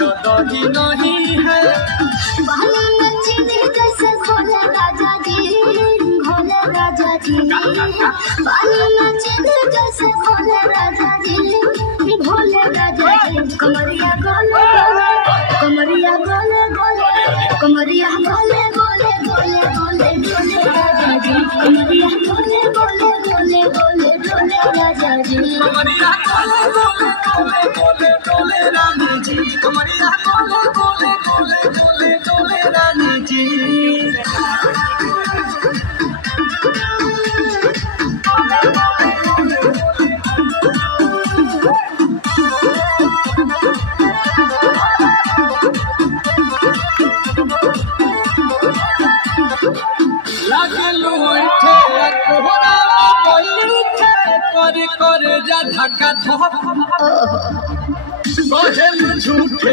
तो दही नहीं है। पानी में चीनी जैसे घोले राजा जी, घोले राजा जी। पानी में चीनी जैसे घोले राजा जी, घोले राजा जी। कमरिया गोले गोले, कमरिया गोले गोले, कमरिया गोले गोले गोले गोले डोले राजा जी। कमरिया गोले गोले गोले गोले डोले राजा जी। कमरिया गोले गोले गोले गोले डोले रानी जी। कमरिया गोले गोले गोले गोले डोले रानी जी। लागलू उठे कोहरा बैठे कर कर जा धक्का धप। झूठे